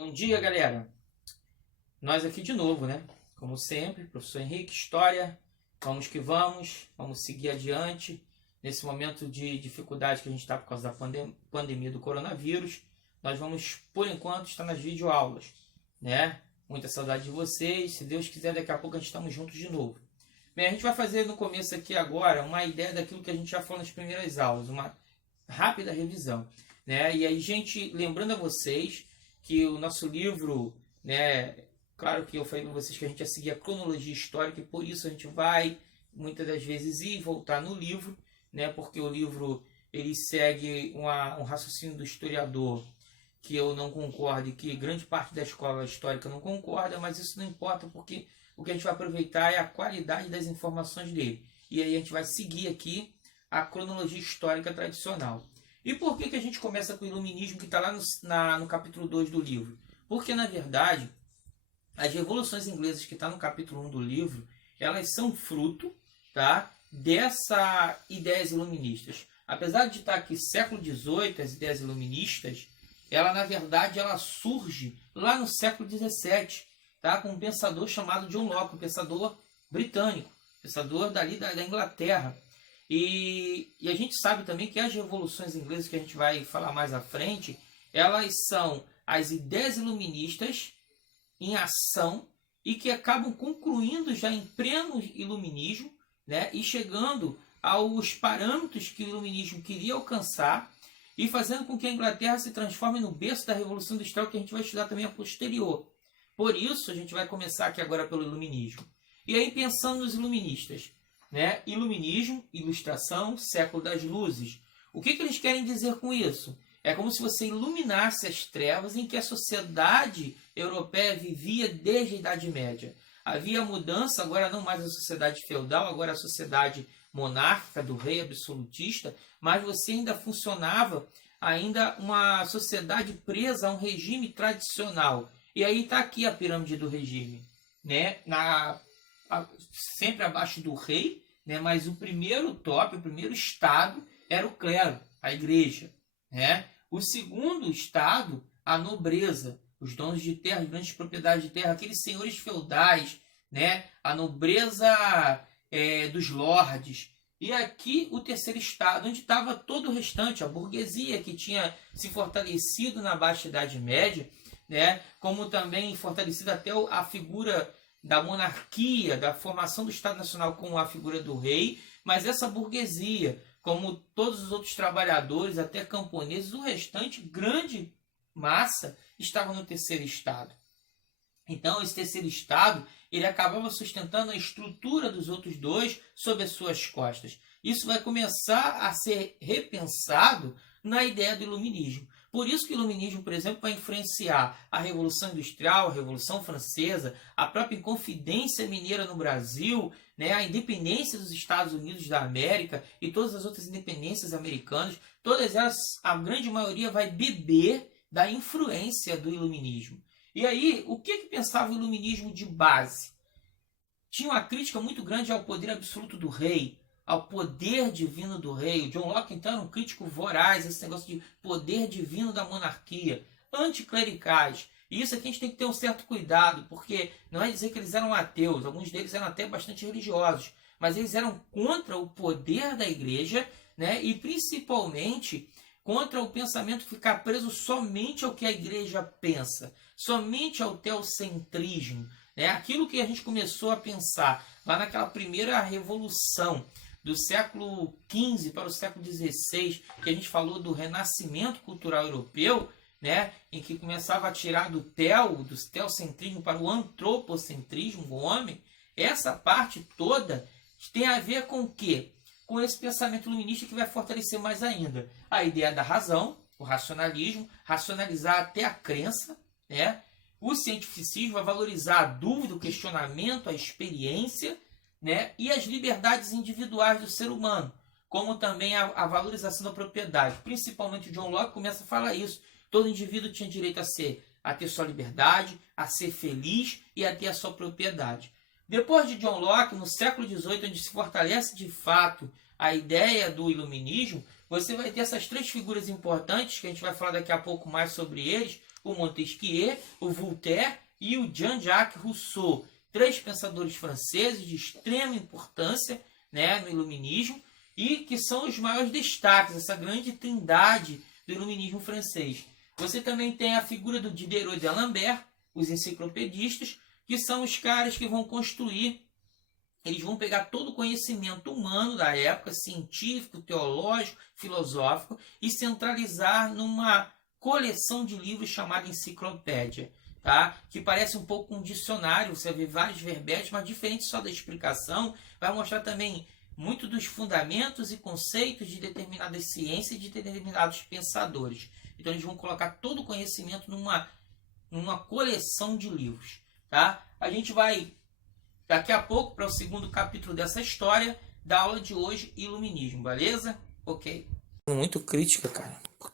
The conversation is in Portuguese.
Bom dia, galera. Nós aqui de novo, né? Como sempre, professor Henrique, História. Vamos que vamos seguir adiante. Nesse momento de dificuldade que a gente está por causa da pandemia do coronavírus, nós vamos, por enquanto, estar nas videoaulas, né? Muita saudade de vocês. Se Deus quiser, daqui a pouco a gente estamos juntos de novo. Bem, a gente vai fazer no começo aqui agora uma ideia daquilo que a gente já falou nas primeiras aulas, uma rápida revisão, né? E aí, gente, lembrando a vocês que o nosso livro, né, claro que eu falei para vocês que a gente ia seguir a cronologia histórica e por isso a gente vai muitas das vezes ir e voltar no livro, né, porque o livro ele segue um raciocínio do historiador que eu não concordo e que grande parte da escola histórica não concorda, mas isso não importa porque o que a gente vai aproveitar é a qualidade das informações dele. E aí a gente vai seguir aqui a cronologia histórica tradicional. E por que a gente começa com o iluminismo que está lá no capítulo 2 do livro? Porque, na verdade, as revoluções inglesas que está no capítulo 1 do livro, elas são fruto, tá, dessas ideias iluministas. Apesar de estar aqui século XVIII, as ideias iluministas, ela, na verdade, ela surge lá no século XVII, tá, com um pensador chamado John Locke, um pensador britânico, pensador dali da Inglaterra. E a gente sabe também que as revoluções inglesas que a gente vai falar mais à frente, elas são as ideias iluministas em ação e que acabam concluindo já em pleno iluminismo, né, e chegando aos parâmetros que o iluminismo queria alcançar e fazendo com que a Inglaterra se transforme no berço da Revolução Industrial, que a gente vai estudar também a posterior. Por isso, a gente vai começar aqui agora pelo iluminismo. E aí, pensando nos iluministas, né? Iluminismo, ilustração, século das luzes. O que eles querem dizer com isso? É como se você iluminasse as trevas em que a sociedade europeia vivia desde a Idade Média. Havia mudança, agora não mais a sociedade feudal, agora a sociedade monárquica do rei absolutista, mas você ainda funcionava ainda uma sociedade presa a um regime tradicional. E aí está aqui a pirâmide do regime, né? Sempre abaixo do rei, né? Mas o primeiro top, o primeiro estado era o clero, a igreja, né? O segundo estado, a nobreza, os donos de terra, as grandes propriedades de terra, aqueles senhores feudais, né? A nobreza dos lordes. E aqui o terceiro estado, onde estava todo o restante, a burguesia que tinha se fortalecido na Baixa Idade Média, né? Como também fortalecido até a figura da monarquia, da formação do Estado Nacional com a figura do rei, mas essa burguesia, como todos os outros trabalhadores, até camponeses, o restante, grande massa, estava no terceiro estado. Então, esse terceiro estado, ele acabava sustentando a estrutura dos outros dois sob as suas costas. Isso vai começar a ser repensado na ideia do iluminismo. Por isso que o iluminismo, por exemplo, vai influenciar a Revolução Industrial, a Revolução Francesa, a própria Inconfidência Mineira no Brasil, né, a independência dos Estados Unidos da América e todas as outras independências americanas. Todas elas, a grande maioria, vai beber da influência do iluminismo. E aí, o que pensava o iluminismo de base? Tinha uma crítica muito grande ao poder absoluto do rei, ao poder divino do rei. O John Locke, então, era um crítico voraz, esse negócio de poder divino da monarquia, anticlericais. E isso aqui a gente tem que ter um certo cuidado, porque não é dizer que eles eram ateus, alguns deles eram até bastante religiosos, mas eles eram contra o poder da igreja, né? E principalmente contra o pensamento ficar preso somente ao que a igreja pensa, somente ao teocentrismo, né? Aquilo que a gente começou a pensar lá naquela primeira revolução do século XV para o século XVI, que a gente falou do renascimento cultural europeu, né? Em que começava a tirar do teocentrismo para o antropocentrismo, o homem. Essa parte toda tem a ver com o quê? Com esse pensamento iluminista que vai fortalecer mais ainda a ideia da razão, o racionalismo, racionalizar até a crença, né? O cientificismo vai valorizar a dúvida, o questionamento, a experiência, né? E as liberdades individuais do ser humano, como também a valorização da propriedade. Principalmente o John Locke começa a falar isso. Todo indivíduo tinha direito a ter sua liberdade, a ser feliz e a ter a sua propriedade. Depois de John Locke, no século XVIII, onde se fortalece de fato a ideia do iluminismo, você vai ter essas três figuras importantes, que a gente vai falar daqui a pouco mais sobre eles, o Montesquieu, o Voltaire e o Jean-Jacques Rousseau. 3 pensadores franceses de extrema importância, né, no iluminismo, e que são os maiores destaques, essa grande trindade do iluminismo francês. Você também tem a figura do Diderot e d'Alembert, os enciclopedistas, que são os caras que vão construir, eles vão pegar todo o conhecimento humano da época, científico, teológico, filosófico, e centralizar numa coleção de livros chamada enciclopédia, tá? Que parece um pouco um dicionário, você vê vários verbetes, mas diferente só da explicação, vai mostrar também muito dos fundamentos e conceitos de determinadas ciências e de determinados pensadores. Então eles vão colocar todo o conhecimento numa coleção de livros, tá? A gente vai daqui a pouco para o segundo capítulo dessa história da aula de hoje, Iluminismo, beleza? Ok. Muito crítica, cara.